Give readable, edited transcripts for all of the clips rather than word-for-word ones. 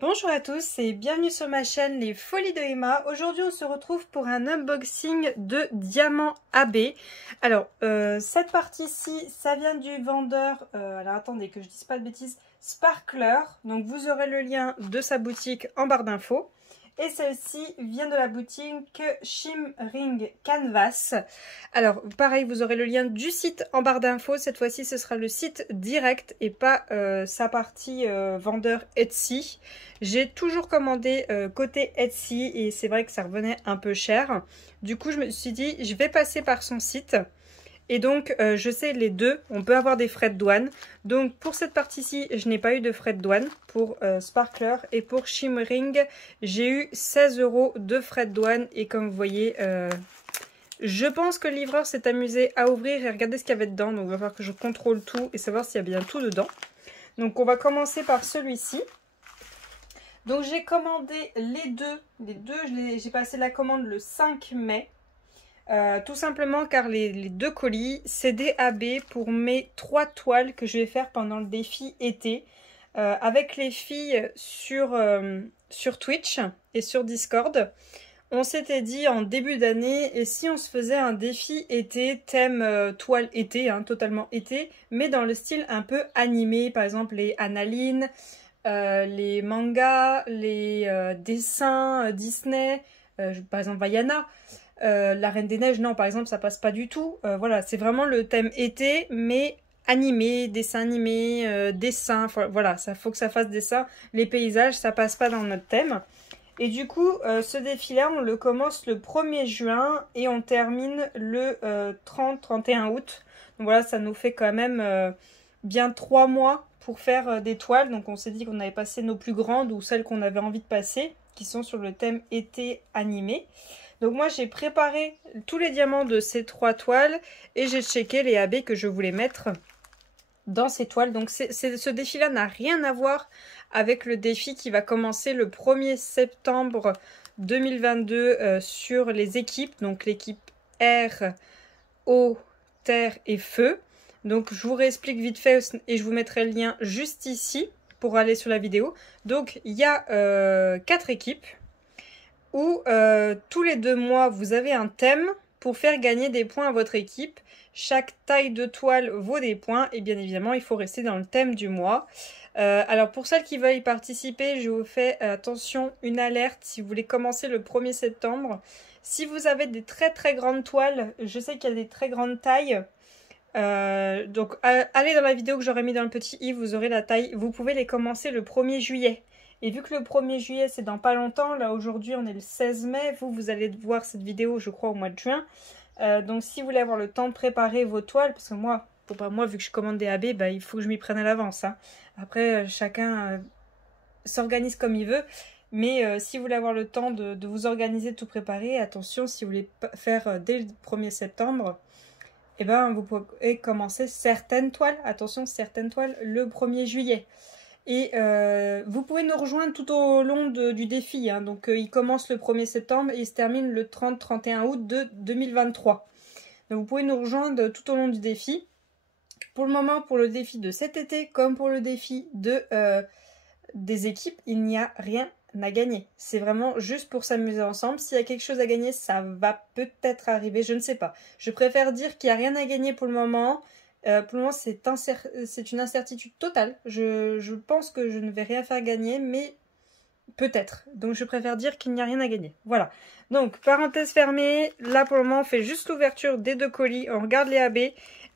Bonjour à tous et bienvenue sur ma chaîne Les Folies de Emma. Aujourd'hui on se retrouve pour un unboxing de diamants AB. Alors cette partie-ci ça vient du vendeur, alors attendez que je dise pas de bêtises, Sparkler. Donc vous aurez le lien de sa boutique en barre d'infos. Et celle-ci vient de la boutique Shimmering Canvas. Alors pareil, vous aurez le lien du site en barre d'infos. Cette fois-ci ce sera le site direct et pas sa partie vendeur Etsy. J'ai toujours commandé côté Etsy et c'est vrai que ça revenait un peu cher. Du coup je me suis dit je vais passer par son site. Et donc, je sais, les deux, on peut avoir des frais de douane. Donc, pour cette partie-ci, je n'ai pas eu de frais de douane pour Sparkler. Et pour Shimmering, j'ai eu 16 € de frais de douane. Et comme vous voyez, je pense que le livreur s'est amusé à ouvrir et regarder ce qu'il y avait dedans. Donc, il va falloir que je contrôle tout et savoir s'il y a bien tout dedans. Donc, on va commencer par celui-ci. Donc, j'ai commandé les deux, j'ai passé la commande le 5 mai. Tout simplement car les deux colis, c'est des AB pour mes 3 toiles que je vais faire pendant le défi été. Avec les filles sur Twitch et sur Discord. On s'était dit en début d'année, et si on se faisait un défi été, thème toile été, hein, totalement été, mais dans le style un peu animé, par exemple les Annalyn, les mangas, les dessins Disney, par exemple Vaiana. La Reine des Neiges, non, par exemple, ça passe pas du tout. Voilà, c'est vraiment le thème été, mais animé, dessin animé, dessin. Voilà, ça faut que ça fasse dessin. Les paysages, ça passe pas dans notre thème. Et du coup, ce défi-là, on le commence le 1er juin et on termine le 30-31 août. Donc voilà, ça nous fait quand même bien 3 mois pour faire des toiles. Donc on s'est dit qu'on avait passé nos plus grandes ou celles qu'on avait envie de passer, qui sont sur le thème été animé. Donc moi j'ai préparé tous les diamants de ces 3 toiles et j'ai checké les AB que je voulais mettre dans ces toiles. Donc ce défi-là n'a rien à voir avec le défi qui va commencer le 1er septembre 2022 sur les équipes. Donc l'équipe Air, Eau, Terre et Feu. Donc je vous réexplique vite fait et je vous mettrai le lien juste ici pour aller sur la vidéo. Donc il y a 4 équipes. Où tous les 2 mois, vous avez un thème pour faire gagner des points à votre équipe. Chaque taille de toile vaut des points et bien évidemment, il faut rester dans le thème du mois. Alors pour celles qui veulent y participer, je vous fais attention, une alerte si vous voulez commencer le 1er septembre. Si vous avez des très très grandes toiles, je sais qu'il y a des très grandes tailles. Donc allez dans la vidéo que j'aurais mis dans le petit i, vous aurez la taille. Vous pouvez les commencer le 1er juillet. Et vu que le 1er juillet, c'est dans pas longtemps, là aujourd'hui on est le 16 mai, vous allez voir cette vidéo je crois au mois de juin. Donc si vous voulez avoir le temps de préparer vos toiles, parce que moi vu que je commande des AB, bah, il faut que je m'y prenne à l'avance. Hein. Après chacun s'organise comme il veut, mais si vous voulez avoir le temps de vous organiser, de tout préparer, attention si vous voulez faire dès le 1er septembre, eh ben, vous pouvez commencer certaines toiles, attention certaines toiles, le 1er juillet. Et vous pouvez nous rejoindre tout au long du défi. Hein. Donc il commence le 1er septembre et il se termine le 30-31 août de 2023. Donc vous pouvez nous rejoindre tout au long du défi. Pour le moment, pour le défi de cet été, comme pour le défi des équipes, il n'y a rien à gagner. C'est vraiment juste pour s'amuser ensemble. S'il y a quelque chose à gagner, ça va peut-être arriver, je ne sais pas. Je préfère dire qu'il n'y a rien à gagner pour le moment. Pour le moment, c'est une incertitude totale. Je pense que je ne vais rien faire gagner, mais peut-être. Donc, je préfère dire qu'il n'y a rien à gagner. Voilà. Donc, parenthèse fermée. Là, pour le moment, on fait juste l'ouverture des 2 colis. On regarde les AB.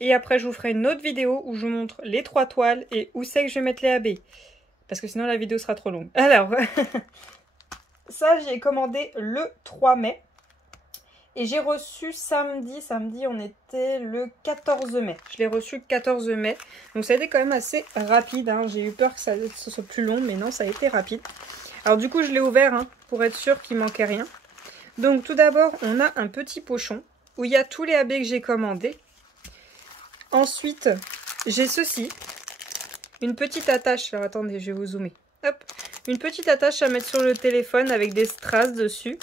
Et après, je vous ferai une autre vidéo où je vous montre les 3 toiles et où c'est que je vais mettre les AB. Parce que sinon, la vidéo sera trop longue. Alors, ça, j'ai commandé le 3 mai. Et j'ai reçu samedi, on était le 14 mai. Je l'ai reçu le 14 mai. Donc ça a été quand même assez rapide. Hein. J'ai eu peur que ça soit plus long, mais non, ça a été rapide. Alors du coup, je l'ai ouvert hein, pour être sûr qu'il manquait rien. Donc tout d'abord, on a un petit pochon où il y a tous les AB que j'ai commandés. Ensuite, j'ai ceci. Une petite attache. Alors attendez, je vais vous zoomer. Hop. Une petite attache à mettre sur le téléphone avec des strass dessus.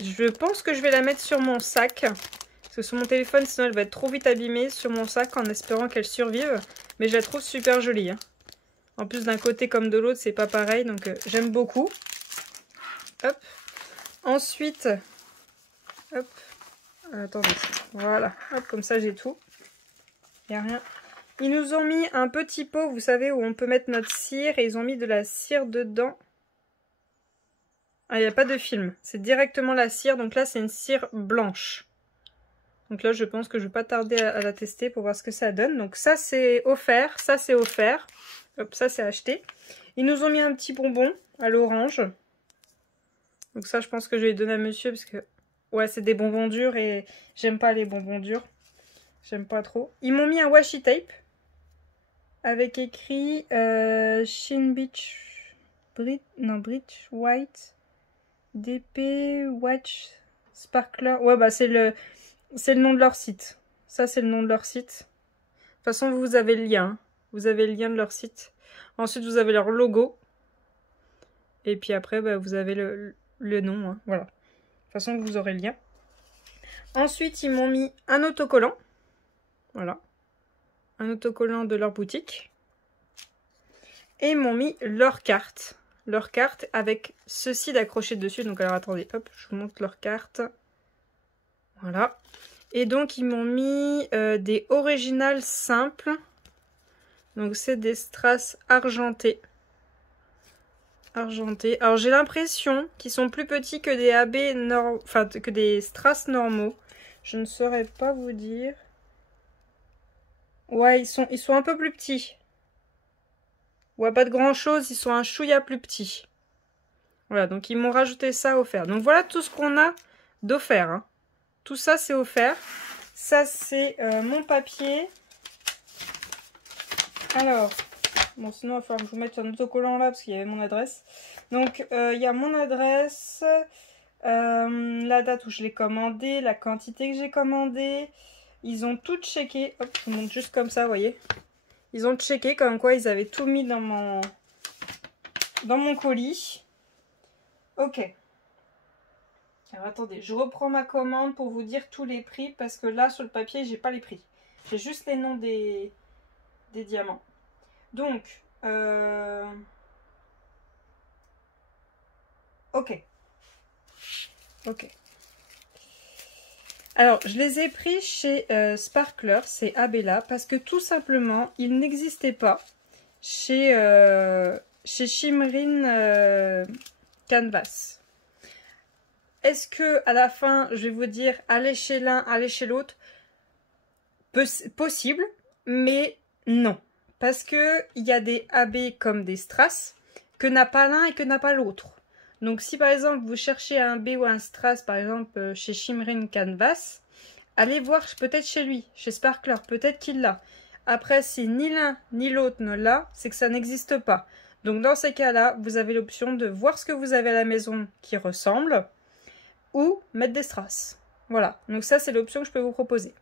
Je pense que je vais la mettre sur mon sac. Parce que sur mon téléphone, sinon elle va être trop vite abîmée. Sur mon sac, en espérant qu'elle survive. Mais je la trouve super jolie. Hein. En plus, d'un côté comme de l'autre, c'est pas pareil. Donc, j'aime beaucoup. Hop. Ensuite, hop. Attendez. Voilà. Hop, comme ça, j'ai tout. Il n'y a rien. Ils nous ont mis un petit pot, vous savez, où on peut mettre notre cire. Et ils ont mis de la cire dedans. Ah, il n'y a pas de film. C'est directement la cire. Donc là, c'est une cire blanche. Donc là, je pense que je ne vais pas tarder à la tester pour voir ce que ça donne. Donc ça, c'est offert. Ça, c'est offert. Hop, ça, c'est acheté. Ils nous ont mis un petit bonbon à l'orange. Donc ça, je pense que je vais donner à monsieur parce que... Ouais, c'est des bonbons durs et j'aime pas les bonbons durs. J'aime pas trop. Ils m'ont mis un washi tape. Avec écrit Shin Beach... Bridge White... DP Watch Sparkler. Ouais, bah c'est le nom de leur site. Ça, c'est le nom de leur site. De toute façon, vous avez le lien. Vous avez le lien de leur site. Ensuite, vous avez leur logo. Et puis après, bah, vous avez le nom. Hein. Voilà. De toute façon, vous aurez le lien. Ensuite, ils m'ont mis un autocollant. Voilà. Un autocollant de leur boutique. Et ils m'ont mis leur carte. Leur carte avec ceci d'accrocher dessus. Donc, alors, attendez. Hop, je vous montre leur carte. Voilà. Et donc, ils m'ont mis des originales simples. Donc, c'est des strass argentés. Alors, j'ai l'impression qu'ils sont plus petits que des AB enfin, que des strass normaux. Je ne saurais pas vous dire. Ouais, ils sont un peu plus petits. Ouais, pas de grand chose. Ils sont un chouïa plus petits. Voilà, donc ils m'ont rajouté ça offert. Donc, voilà tout ce qu'on a d'offert. Hein. Tout ça, c'est offert. Ça, c'est mon papier. Alors, bon, sinon, il va falloir que je vous mette un autocollant là, parce qu'il y avait mon adresse. Donc, il y a mon adresse, la date où je l'ai commandé, la quantité que j'ai commandé. Ils ont tout checké. Hop, je vous montre juste comme ça, vous voyez. Ils ont checké comme quoi ils avaient tout mis dans mon colis. Ok. Alors attendez, je reprends ma commande pour vous dire tous les prix parce que là sur le papier j'ai pas les prix. J'ai juste les noms des diamants. Donc, ok. Ok. Alors, je les ai pris chez Sparkler, c'est Abella, parce que tout simplement, ils n'existaient pas chez Shimrin Canvas. Est-ce que à la fin, je vais vous dire, allez chez l'un, allez chez l'autre? Possible, mais non. Parce que il y a des AB comme des strass que n'a pas l'un et que n'a pas l'autre. Donc si par exemple vous cherchez un B ou un strass, par exemple chez Shimrin Canvas, allez voir peut-être chez lui, chez Sparkler, peut-être qu'il l'a. Après, si ni l'un ni l'autre ne l'a, c'est que ça n'existe pas. Donc dans ces cas-là, vous avez l'option de voir ce que vous avez à la maison qui ressemble ou mettre des strass. Voilà, donc ça c'est l'option que je peux vous proposer.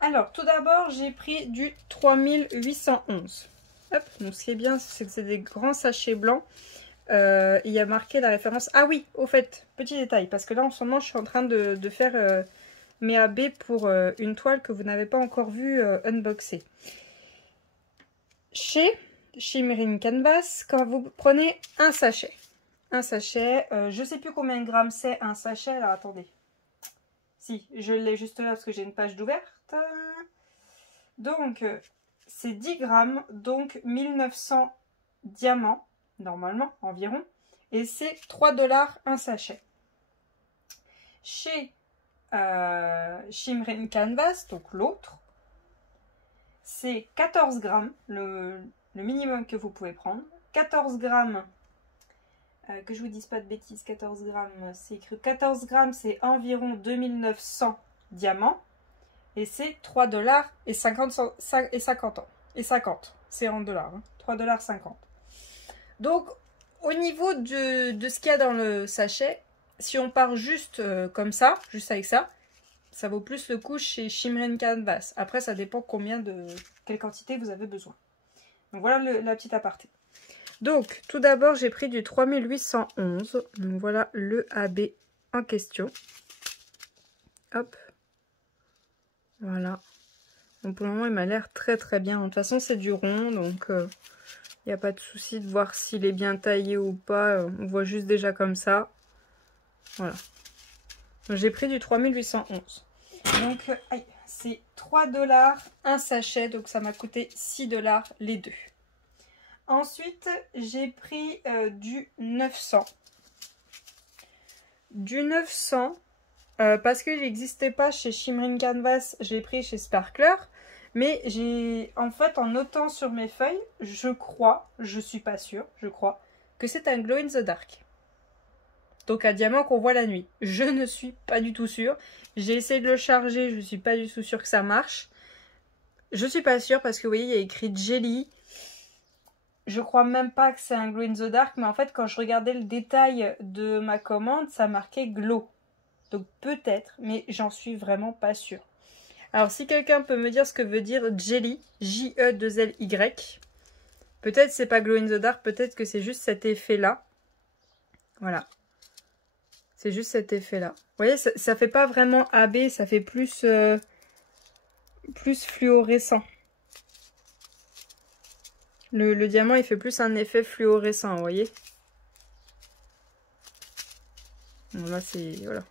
Alors, tout d'abord, j'ai pris du 3811. Hop, donc ce qui est bien, c'est que c'est des grands sachets blancs. Il y a marqué la référence. Ah oui, au fait, petit détail, parce que là, en ce moment, je suis en train de faire mes AB pour une toile que vous n'avez pas encore vue unboxer. Chez Shimrin Canvas, quand vous prenez un sachet, je ne sais plus combien de grammes c'est un sachet, alors attendez. Si, je l'ai juste là parce que j'ai une page d'ouverte. Donc, c'est 10 grammes, donc 1900 diamants, normalement, environ. Et c'est 3 $ un sachet. Chez Shimrin Canvas, donc l'autre, c'est 14 grammes, le minimum que vous pouvez prendre. 14 grammes, que je vous dise pas de bêtises, 14 grammes, c'est écrit 14 grammes, c'est environ 2900 diamants. Et c'est 3 $ et 50 ans. Et 50, c'est en dollars. Hein, 3,50 $. Donc, au niveau de ce qu'il y a dans le sachet, si on part juste comme ça, juste avec ça, ça vaut plus le coup chez Shimrin Canvas. Après, ça dépend quelle quantité vous avez besoin. Donc, voilà la petite aparté. Donc, tout d'abord, j'ai pris du 3811. Donc, voilà le AB en question. Hop. Voilà. Donc pour le moment, il m'a l'air très très bien. De toute façon, c'est du rond, donc il n'y a pas de souci de voir s'il est bien taillé ou pas. On voit juste déjà comme ça. Voilà. J'ai pris du 3811. Donc, c'est 3 $, un sachet. Donc, ça m'a coûté 6 $ les deux. Ensuite, j'ai pris du 900. Du 900, parce qu'il n'existait pas chez Shimmering Canvas, j'ai pris chez Sparkler. Mais en fait, en notant sur mes feuilles, je suis pas sûre, je crois, que c'est un glow in the dark. Donc un diamant qu'on voit la nuit. Je ne suis pas du tout sûre. J'ai essayé de le charger, je ne suis pas du tout sûre que ça marche. Je suis pas sûre parce que vous voyez, il y a écrit Jelly. Je crois même pas que c'est un glow in the dark, mais en fait quand je regardais le détail de ma commande, ça marquait glow. Donc peut-être, mais j'en suis vraiment pas sûre. Alors si quelqu'un peut me dire ce que veut dire Jelly, J-E-2-L-Y, peut-être c'est pas glow in the dark, peut-être que c'est juste cet effet-là. Voilà. C'est juste cet effet-là. Vous voyez, ça fait pas vraiment AB, ça fait plus, plus fluorescent. Le diamant, il fait plus un effet fluorescent, vous voyez. Bon, là, c'est... Voilà.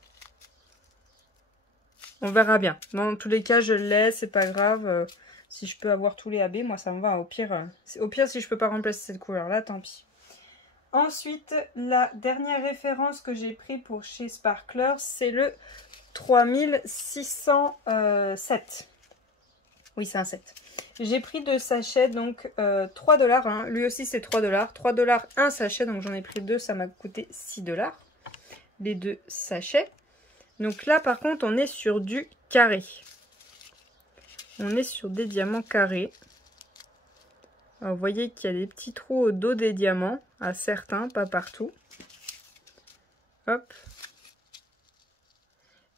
On verra bien. Dans tous les cas, je le laisse, c'est pas grave. Si je peux avoir tous les AB, moi, ça me va. Au pire, si je peux pas remplacer cette couleur-là, tant pis. Ensuite, la dernière référence que j'ai pris pour chez Sparkler, c'est le 3607. Oui, c'est un 7. J'ai pris 2 sachets, donc 3 $. Hein. Lui aussi, c'est 3 $. 3 $ un sachet, donc j'en ai pris 2, ça m'a coûté 6 $. Les 2 sachets. Donc là, par contre, on est sur du carré. On est sur des diamants carrés. Alors, vous voyez qu'il y a des petits trous au dos des diamants, à certains, pas partout. Hop.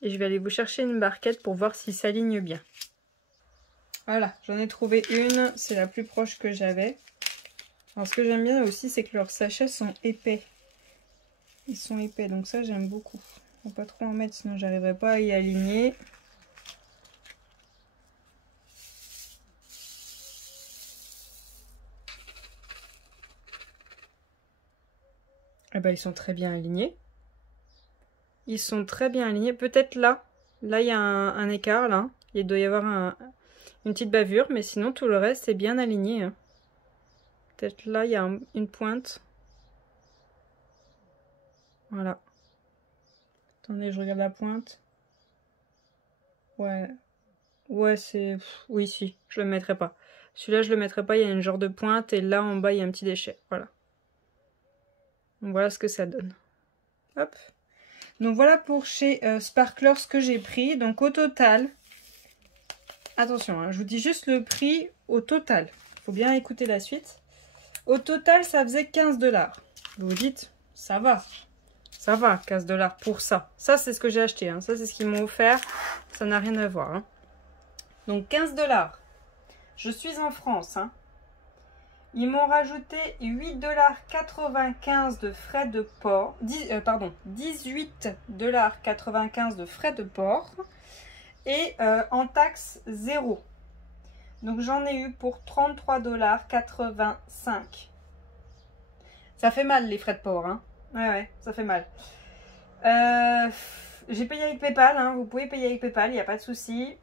Et je vais aller vous chercher une barquette pour voir s'ils s'alignent bien. Voilà, j'en ai trouvé une, c'est la plus proche que j'avais. Alors ce que j'aime bien aussi, c'est que leurs sachets sont épais. Ils sont épais, donc ça j'aime beaucoup. Faut pas trop en mettre, sinon j'arriverai pas à y aligner. Eh ben, ils sont très bien alignés. Ils sont très bien alignés. Peut-être là. Là, il y a un écart, là. Il doit y avoir une petite bavure. Mais sinon, tout le reste est bien aligné. Hein. Peut-être là, il y a une pointe. Voilà. Attendez, je regarde la pointe. Ouais. Ouais, c'est... Oui, si. Je le mettrai pas. Celui-là, je le mettrai pas. Il y a une genre de pointe. Et là, en bas, il y a un petit déchet. Voilà. Donc, voilà ce que ça donne. Hop. Donc voilà pour chez Sparkler ce que j'ai pris. Donc au total, attention, hein, je vous dis juste le prix au total. Il faut bien écouter la suite. Au total, ça faisait 15 $. Vous vous dites, ça va. Ça va, 15 $ pour ça. Ça, c'est ce que j'ai acheté. Hein. Ça, c'est ce qu'ils m'ont offert. Ça n'a rien à voir. Hein. Donc 15 $. Je suis en France. Hein. Ils m'ont rajouté 8,95 $ de frais de port. 18,95 $ de frais de port. Et en taxe 0. Donc j'en ai eu pour 33,85 $. Ça fait mal les frais de port. Hein. Ouais, ça fait mal. J'ai payé avec PayPal. Hein. Vous pouvez payer avec PayPal, il n'y a pas de souci.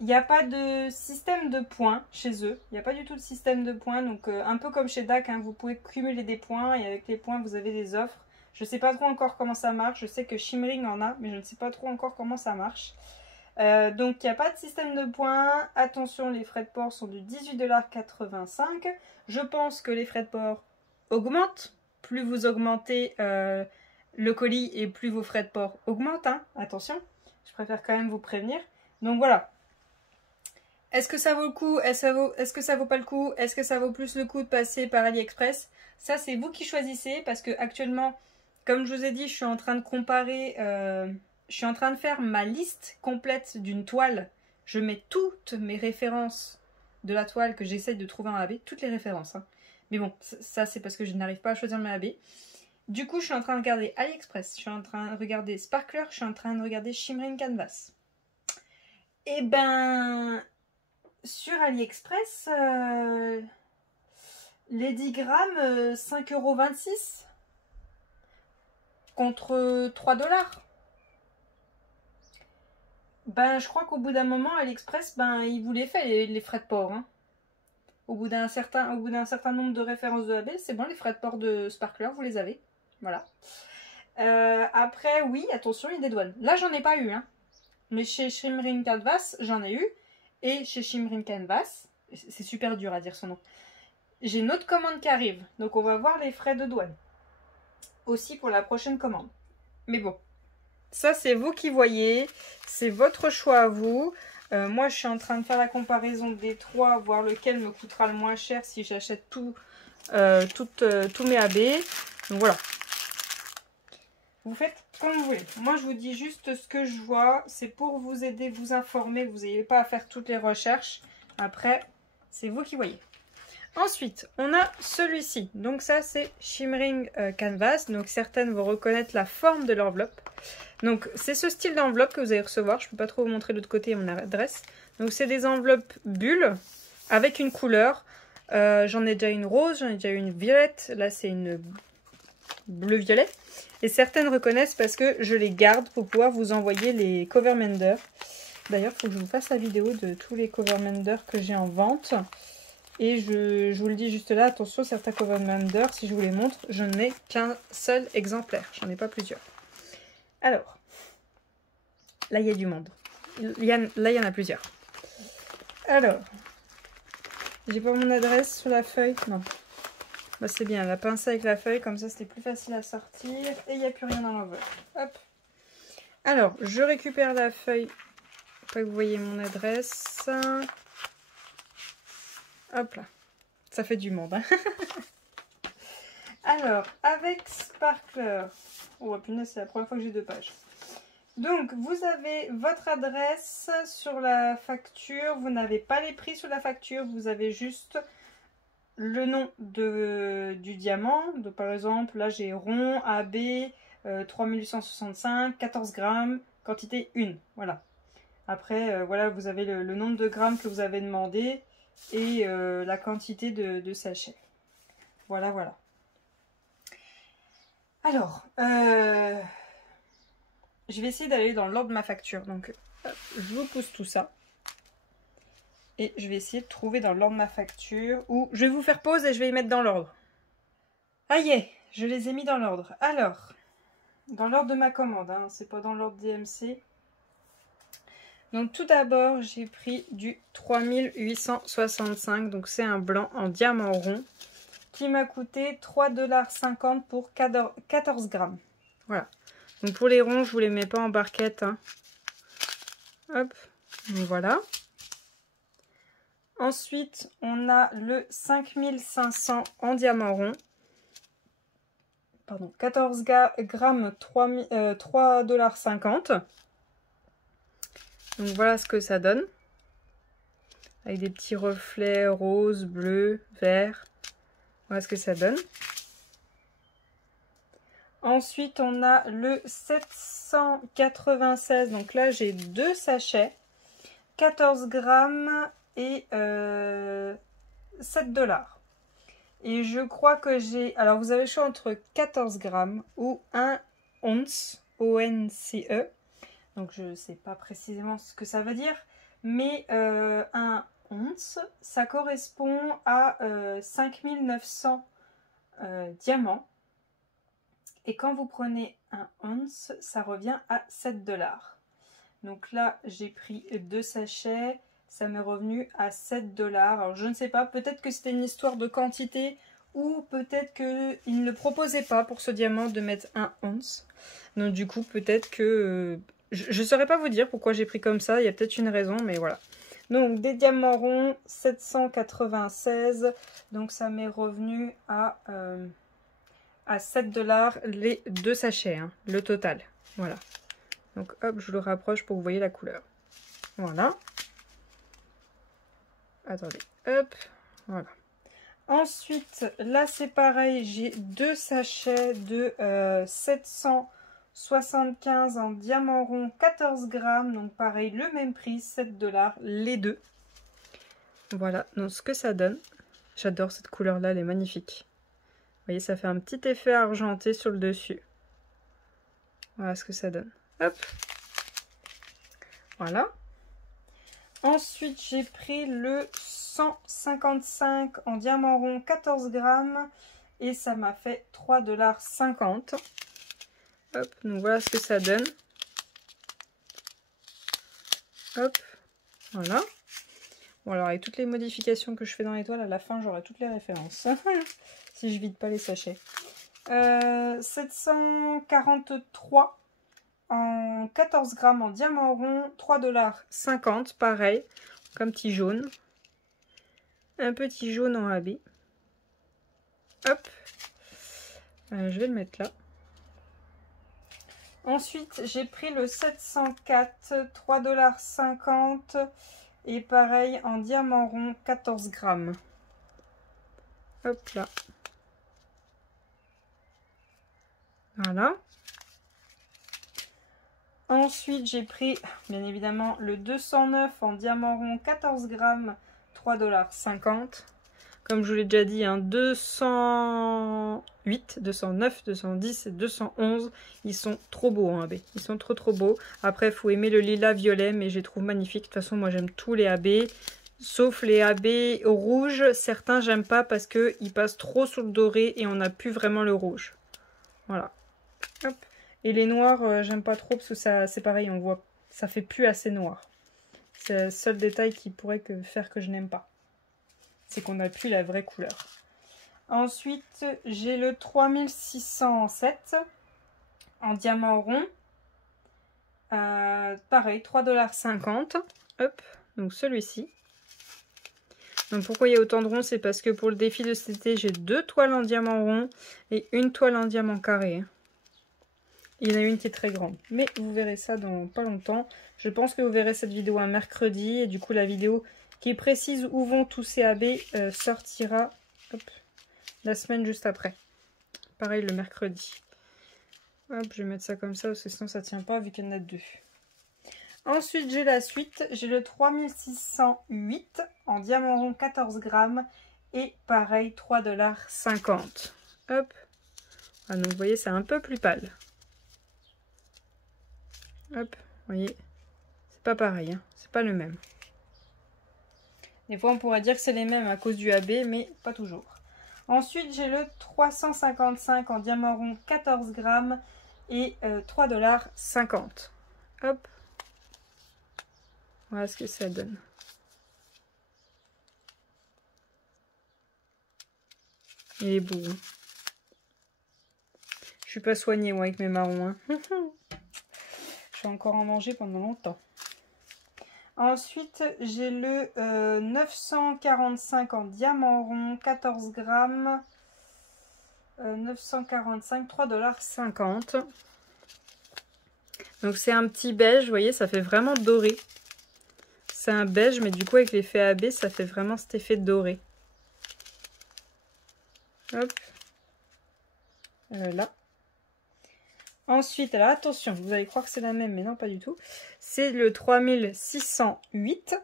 Il n'y a pas de système de points chez eux. Il n'y a pas du tout de système de points. Donc un peu comme chez DAC, hein, vous pouvez cumuler des points et avec les points, vous avez des offres. Je ne sais pas trop encore comment ça marche. Je sais que Shimmering en a, mais je ne sais pas trop encore comment ça marche. Donc il n'y a pas de système de points. Attention, les frais de port sont de 18,85 $. Je pense que les frais de port augmentent. Plus vous augmentez le colis et plus vos frais de port augmentent. Hein. Attention, je préfère quand même vous prévenir. Donc voilà. Est-ce que ça vaut le coup? Est-ce que ça vaut pas le coup? Est-ce que ça vaut plus le coup de passer par AliExpress? Ça, c'est vous qui choisissez parce que actuellement, comme je vous ai dit, je suis en train de comparer, je suis en train de faire ma liste complète d'une toile. Je mets toutes mes références de la toile que j'essaye de trouver en AB, toutes les références. Hein. Mais bon, ça c'est parce que je n'arrive pas à choisir mes AB. Du coup, je suis en train de regarder AliExpress, je suis en train de regarder Sparkler, je suis en train de regarder Shimmering Canvas. Et ben... sur AliExpress, les 10 grammes, 5,26 € contre 3 $. Ben, je crois qu'au bout d'un moment, AliExpress, ben, il vous les fait, les frais de port. Hein. Au bout d'un certain nombre de références de label, c'est bon, les frais de port de Sparkler, vous les avez. Voilà. Après, oui, attention, il y a des douanes. Là, j'en ai pas eu, hein. Mais chez Shimmering Canvas, j'en ai eu. Et chez Shimmering Canvas, c'est super dur à dire son nom. J'ai une autre commande qui arrive. Donc, on va voir les frais de douane. Aussi pour la prochaine commande. Mais bon. Ça, c'est vous qui voyez. C'est votre choix à vous. Moi, je suis en train de faire la comparaison des trois, voir lequel me coûtera le moins cher si j'achète tous mes AB. Donc voilà. Vous faites comme vous voulez. Moi, je vous dis juste ce que je vois. C'est pour vous aider, vous informer, que vous n'ayez pas à faire toutes les recherches. Après, c'est vous qui voyez. Ensuite, on a celui-ci. Donc ça, c'est Shimmering Canvas. Donc certaines vont reconnaître la forme de l'enveloppe. Donc c'est ce style d'enveloppe que vous allez recevoir. Je ne peux pas trop vous montrer de l'autre côté mon adresse. Donc c'est des enveloppes bulles avec une couleur. J'en ai déjà une rose, j'en ai déjà une violette. Là, c'est une bleu-violet. Et certaines reconnaissent parce que je les garde pour pouvoir vous envoyer les cover menders. D'ailleurs, il faut que je vous fasse la vidéo de tous les cover menders que j'ai en vente. Et je vous le dis juste là, attention, certains cover menders, si je vous les montre, je n'ai qu'un seul exemplaire. J'en ai pas plusieurs. Alors, là, il y a du monde. Là, il y en a plusieurs. Alors, j'ai pas mon adresse sur la feuille. Non. Bah, c'est bien, la pince avec la feuille, comme ça, c'était plus facile à sortir. Et il n'y a plus rien dans l'enveloppe. Hop. Alors, je récupère la feuille. Pour que vous voyez mon adresse. Hop là. Ça fait du monde. Hein. Alors, avec Sparkler. Oh, punaise, c'est la première fois que j'ai 2 pages. Donc, vous avez votre adresse sur la facture. Vous n'avez pas les prix sur la facture. Vous avez juste le nom du diamant. Donc, par exemple, là, j'ai rond, AB, 3865, 14 grammes, quantité 1. Voilà. Après, voilà, vous avez le nombre de grammes que vous avez demandé et la quantité de sachets. Voilà, voilà. Alors, je vais essayer d'aller dans l'ordre de ma facture. Donc, je vous pousse tout ça. Et je vais essayer de trouver dans l'ordre de ma facture. Ou je vais vous faire pause et je vais y mettre dans l'ordre. Ah y est, je les ai mis dans l'ordre. Alors, dans l'ordre de ma commande, hein, c'est pas dans l'ordre DMC. Donc tout d'abord, j'ai pris du 3865. Donc c'est un blanc en diamant rond. Qui m'a coûté 3,50 $ pour 14 grammes. Voilà. Donc pour les ronds, je vous les mets pas en barquette. Hein. Hop. Donc voilà. Ensuite, on a le 5500 en diamant rond. Pardon, 14 grammes, 3,50 $. Donc voilà ce que ça donne. Avec des petits reflets rose, bleu, vert. Voilà ce que ça donne. Ensuite, on a le 796. Donc là, j'ai 2 sachets. 14 grammes et 7 $. Et je crois que j'ai... Alors, vous avez le choix entre 14 grammes ou 1 once, O-N-C-E. Donc, je ne sais pas précisément ce que ça veut dire. Mais 1 once, ça correspond à 5900 diamants. Et quand vous prenez un once, ça revient à 7 $. Donc là, j'ai pris 2 sachets. Ça m'est revenu à 7 $. Alors, je ne sais pas. Peut-être que c'était une histoire de quantité. Ou peut-être qu'il ne proposait pas pour ce diamant de mettre un once. Donc du coup, peut-être que... je ne saurais pas vous dire pourquoi j'ai pris comme ça. Il y a peut-être une raison, mais voilà. Donc des diamants ronds, 796. Donc ça m'est revenu à 7 $ les 2 sachets, hein, le total. Voilà. Donc hop, je le rapproche pour que vous voyez la couleur. Voilà. Attendez, hop, voilà. Ensuite, là c'est pareil, j'ai 2 sachets de 775 en diamant rond, 14 grammes. Donc pareil, le même prix, 7 $ les deux. Voilà, donc ce que ça donne. J'adore cette couleur-là, elle est magnifique. Vous voyez, ça fait un petit effet argenté sur le dessus. Voilà ce que ça donne. Hop. Voilà. Ensuite, j'ai pris le 155 en diamant rond, 14 grammes. Et ça m'a fait 3,50 $. Hop, donc voilà ce que ça donne. Hop, voilà. Bon, alors avec toutes les modifications que je fais dans l'étoile, à la fin, j'aurai toutes les références. Si je vide pas les sachets. 743 en 14 grammes en diamant rond, 3,50 $. Pareil, comme petit jaune. Un petit jaune en AB. Hop. Je vais le mettre là. Ensuite, j'ai pris le 704, 3,50 $. Et pareil, en diamant rond, 14 grammes. Hop là. Voilà. Ensuite, j'ai pris, bien évidemment, le 209 en diamant rond, 14 grammes, 3,50 $. Comme je vous l'ai déjà dit, hein, 208, 209, 210 et 211, ils sont trop beaux en AB. Ils sont trop beaux. Après, il faut aimer le lilas violet, mais je les trouve magnifiques. De toute façon, moi, j'aime tous les AB, sauf les AB rouges. Certains, j'aime pas parce qu'ils passent trop sur le doré et on n'a plus vraiment le rouge. Voilà. Hop. Et les noirs, j'aime pas trop parce que ça, c'est pareil, on voit, ça fait plus assez noir. C'est le seul détail qui pourrait faire que je n'aime pas. C'est qu'on n'a plus la vraie couleur. Ensuite, j'ai le 3607 en diamant rond. Pareil, 3,50 $. Hop, donc celui-ci. Donc pourquoi il y a autant de ronds? C'est parce que pour le défi de cet été, j'ai 2 toiles en diamant rond et une toile en diamant carré. Il y en a une qui est très grande. Mais vous verrez ça dans pas longtemps. Je pense que vous verrez cette vidéo un mercredi. Et du coup, la vidéo qui précise où vont tous ces AB sortira la semaine juste après. Pareil le mercredi. Hop, je vais mettre ça comme ça parce que sinon ça tient pas vu qu'il y en a 2. Ensuite, j'ai la suite. J'ai le 3608 en diamant rond, 14 grammes. Et pareil, 3,50 $. Hop. Ah, donc vous voyez, c'est un peu plus pâle. Hop, vous voyez. C'est pas pareil, hein. C'est pas le même. Des fois, on pourrait dire que c'est les mêmes à cause du AB, mais pas toujours. Ensuite, j'ai le 355 en diamant rond, 14 grammes et 3,50 $. Hop. Voilà ce que ça donne. Il est beau. Hein. Je suis pas soignée moi, avec mes marrons. Hein. Je vais encore en manger pendant longtemps. Ensuite, j'ai le 945 en diamant rond, 14 grammes. 945, 3,50 $. Donc c'est un petit beige, vous voyez, ça fait vraiment doré. C'est un beige, mais du coup avec l'effet AB, ça fait vraiment cet effet doré. Hop. Là. Ensuite, alors attention, vous allez croire que c'est la même, mais non, pas du tout. C'est le 3608.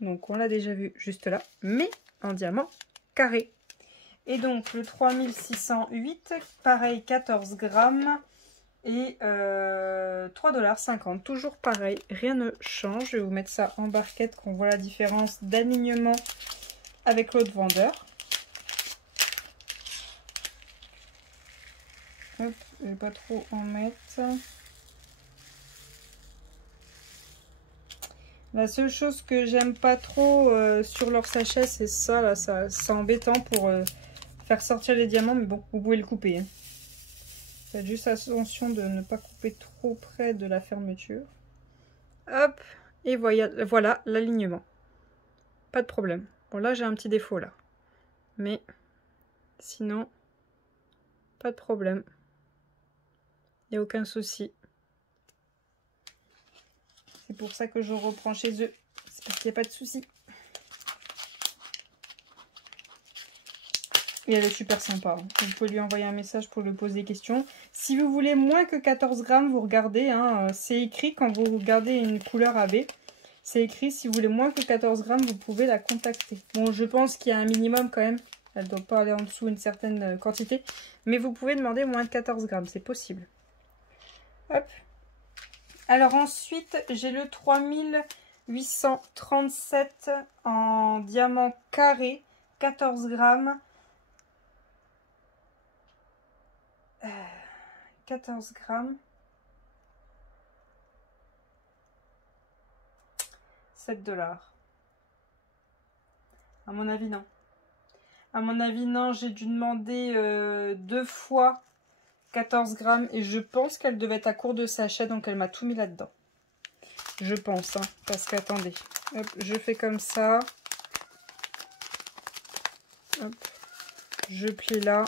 Donc on l'a déjà vu juste là, mais en diamant carré. Et donc le 3608, pareil, 14 grammes et 3,50 $. Toujours pareil, rien ne change. Je vais vous mettre ça en barquette, qu'on voit la différence d'alignement avec l'autre vendeur. Hop, je vais pas trop en mettre. La seule chose que j'aime pas trop sur leur sachet, c'est ça, là, c'est embêtant pour faire sortir les diamants, mais bon, vous pouvez le couper. Hein. Faites juste attention de ne pas couper trop près de la fermeture. Hop, et voilà l'alignement. Pas de problème. Bon, là, j'ai un petit défaut, là. Mais, sinon, pas de problème. Il n'y a aucun souci. C'est pour ça que je reprends chez eux. C'est parce qu'il n'y a pas de souci. Et elle est super sympa. Hein. Vous pouvez lui envoyer un message pour lui poser des questions. Si vous voulez moins que 14 grammes, vous regardez. Hein, c'est écrit quand vous regardez une couleur AB. C'est écrit, si vous voulez moins que 14 grammes, vous pouvez la contacter. Bon, je pense qu'il y a un minimum quand même. Elle ne doit pas aller en dessous une certaine quantité. Mais vous pouvez demander moins de 14 grammes, c'est possible. Hop. Alors ensuite, j'ai le 3837 en diamant carré, 14 grammes. 14 grammes. 7 $. À mon avis, non. À mon avis, non. J'ai dû demander 2 fois 14 grammes. Et je pense qu'elle devait être à court de sachet. Donc, elle m'a tout mis là-dedans. Je pense. Hein, parce qu'attendez. Hop, je fais comme ça. Hop. Je plie là.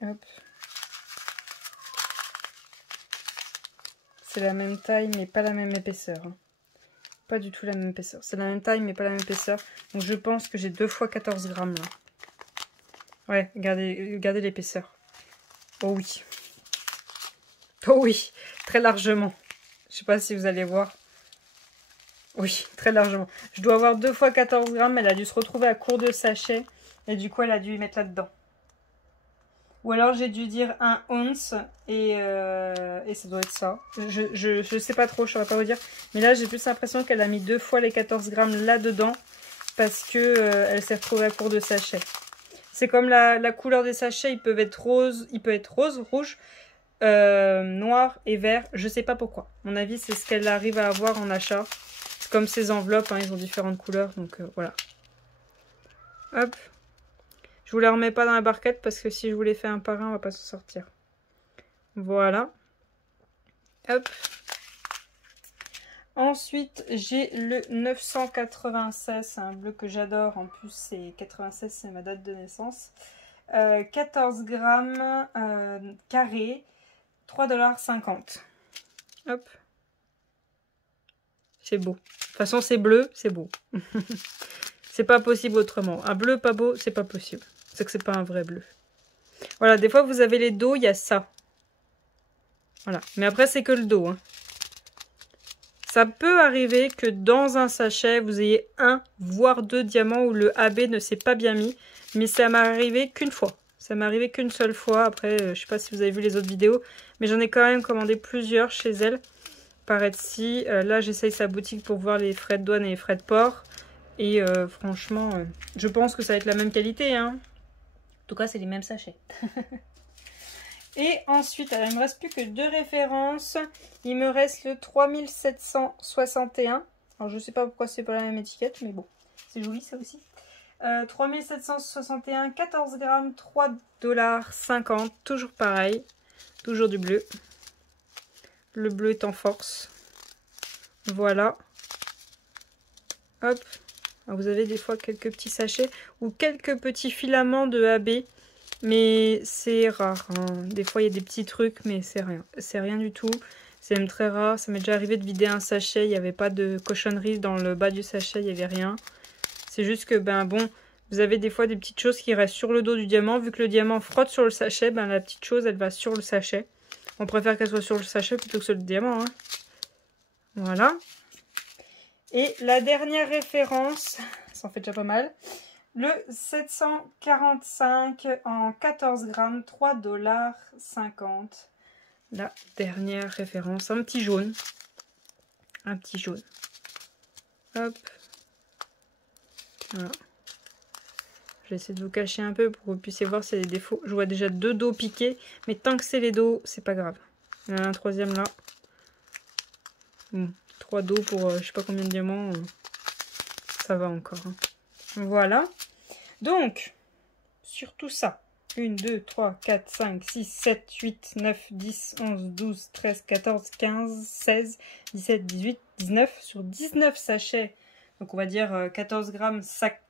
Hop. C'est la même taille, mais pas la même épaisseur. Hein. Pas du tout la même épaisseur. C'est la même taille, mais pas la même épaisseur. Donc je pense que j'ai 2 fois 14 grammes là. Ouais, regardez l'épaisseur. Oh oui. Oh oui, très largement. Je sais pas si vous allez voir. Oui, très largement. Je dois avoir 2 fois 14 grammes. Elle a dû se retrouver à court de sachet. Et du coup, elle a dû y mettre là-dedans. Ou alors j'ai dû dire 1 once et ça doit être ça. Je sais pas trop, je saurais pas vous dire. Mais là j'ai plus l'impression qu'elle a mis 2 fois les 14 grammes là-dedans. Parce que elle s'est retrouvée à court de sachet. C'est comme la couleur des sachets, ils peuvent être rose, rouge, noir et vert. Je sais pas pourquoi. À mon avis c'est ce qu'elle arrive à avoir en achat. C'est comme ces enveloppes, hein, ils ont différentes couleurs. Donc voilà. Hop. Je vous la remets pas dans la barquette parce que si je vous les fais un par un, on va pas s'en sortir. Voilà. Hop. Ensuite, j'ai le 996. C'est un bleu que j'adore. En plus, c'est 96, c'est ma date de naissance. 14 grammes carré. 3,50 $. Hop. C'est beau. De toute façon, c'est bleu, c'est beau. C'est pas possible autrement. Un bleu pas beau, c'est pas possible. C'est que c'est pas un vrai bleu. Voilà, des fois vous avez les dos, il y a ça. Voilà. Mais après, c'est que le dos. Hein. Ça peut arriver que dans un sachet, vous ayez 1 voire 2 diamants où le AB ne s'est pas bien mis. Mais ça m'est arrivé qu'une fois. Ça m'est arrivé qu'une seule fois. Après, je sais pas si vous avez vu les autres vidéos. Mais j'en ai quand même commandé plusieurs chez elle. Par Etsy. Là, j'essaye sa boutique pour voir les frais de douane et les frais de port. Et franchement, je pense que ça va être la même qualité. Hein. En tout cas, c'est les mêmes sachets. Et ensuite, alors, il ne me reste plus que 2 références. Il me reste le 3761. Alors, je ne sais pas pourquoi c'est pas la même étiquette, mais bon, c'est joli ça aussi. 3761, 14 grammes, 3,50 $. Toujours pareil. Toujours du bleu. Le bleu est en force. Voilà. Hop. Alors, vous avez des fois quelques petits sachets ou quelques petits filaments de AB. Mais c'est rare. Hein. Des fois, il y a des petits trucs, mais c'est rien. C'est rien du tout. C'est même très rare. Ça m'est déjà arrivé de vider un sachet. Il n'y avait pas de cochonnerie dans le bas du sachet. Il n'y avait rien. C'est juste que, ben bon, vous avez des fois des petites choses qui restent sur le dos du diamant. Vu que le diamant frotte sur le sachet, ben la petite chose, elle va sur le sachet. On préfère qu'elle soit sur le sachet plutôt que sur le diamant. Hein. Voilà. Et la dernière référence, ça en fait déjà pas mal. Le 745 en 14 grammes, 3,50 $. La dernière référence, un petit jaune. Un petit jaune. Hop. Voilà. Je vais essayer de vous cacher un peu pour que vous puissiez voir s'il y a des défauts. Je vois déjà 2 dos piqués, mais tant que c'est les dos, c'est pas grave. Il y en a un troisième là. Bon, 3 dos pour je sais pas combien de diamants. Ça va encore. Hein. Voilà. Donc, sur tout ça, 1, 2, 3, 4, 5, 6, 7, 8, 9, 10, 11, 12, 13, 14, 15, 16, 17, 18, 19. Sur 19 sachets, donc on va dire 14 grammes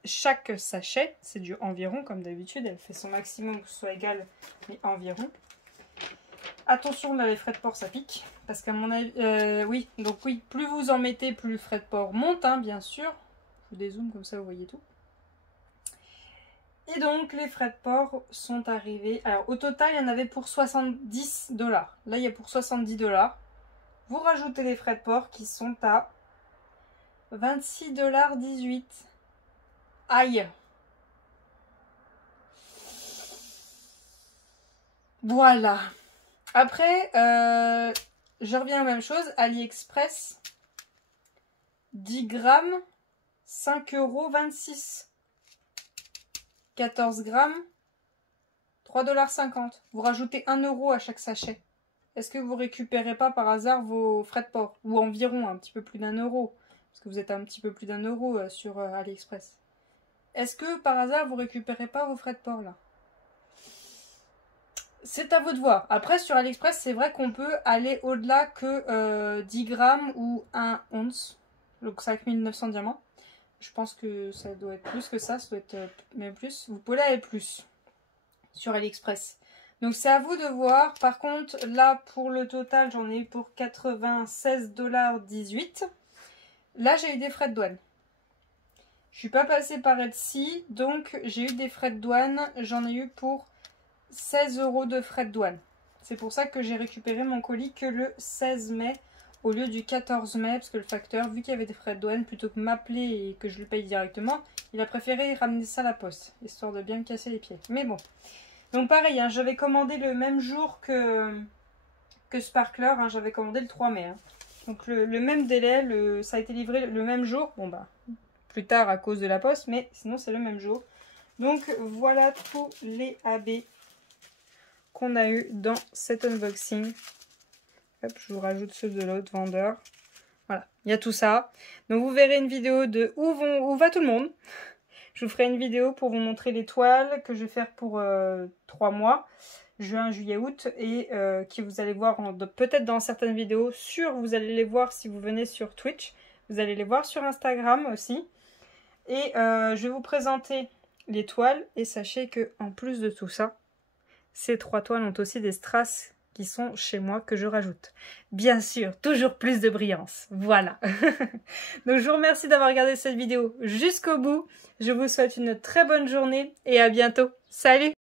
chaque sachet. C'est du environ, comme d'habitude. Elle fait son maximum que ce soit égal, mais environ. Attention, on a les frais de port, ça pique. Parce qu'à mon avis, oui, donc oui, plus vous en mettez, plus le frais de port monte, hein, bien sûr. Je vous dézoome comme ça, vous voyez tout. Et donc, les frais de port sont arrivés. Alors, au total, il y en avait pour 70 $. Là, il y a pour 70 $. vous rajoutez les frais de port qui sont à 26,18 $. Aïe. Voilà. Après, je reviens à la même chose. AliExpress, 10 grammes, 5,26 €. 14 grammes, 3,50 $. Vous rajoutez 1 € à chaque sachet. Est-ce que vous récupérez pas par hasard vos frais de port? Ou environ un petit peu plus d'1 €. Parce que vous êtes un petit peu plus d'1 € sur AliExpress. Est-ce que par hasard vous récupérez pas vos frais de port là? C'est à vous de voir. Après sur AliExpress c'est vrai qu'on peut aller au-delà que 10 grammes ou 1 once. Donc 5900 diamants. Je pense que ça doit être plus que ça doit être même plus. Vous pouvez aller plus sur AliExpress. Donc c'est à vous de voir. Par contre là pour le total j'en ai eu pour 96,18 $. Là j'ai eu des frais de douane. Je suis pas passée par Etsy, donc j'ai eu des frais de douane. J'en ai eu pour 16 € de frais de douane. C'est pour ça que j'ai récupéré mon colis que le 16 mai au lieu du 14 mai. Parce que le facteur, vu qu'il y avait des frais de douane, plutôt que m'appeler et que je lui paye directement, il a préféré ramener ça à la poste. Histoire de bien me casser les pieds. Mais bon. Donc pareil, hein, j'avais commandé le même jour que Sparkler. Hein, j'avais commandé le 3 mai. Hein. Donc le même délai, ça a été livré le même jour. Bon bah, plus tard à cause de la poste, mais sinon c'est le même jour. Donc voilà tous les AB qu'on a eu dans cet unboxing. Hop, je vous rajoute ceux de l'autre vendeur. Voilà, il y a tout ça. Donc vous verrez une vidéo de où va tout le monde. Je vous ferai une vidéo pour vous montrer les toiles que je vais faire pour 3 mois. Juin, juillet, août. Et que vous allez voir peut-être dans certaines vidéos. Vous allez les voir si vous venez sur Twitch. Vous allez les voir sur Instagram aussi. Et je vais vous présenter les toiles. Et sachez que en plus de tout ça, ces 3 toiles ont aussi des strass qui sont chez moi que je rajoute. Bien sûr, toujours plus de brillance. Voilà. Donc je vous remercie d'avoir regardé cette vidéo jusqu'au bout. Je vous souhaite une très bonne journée et à bientôt. Salut!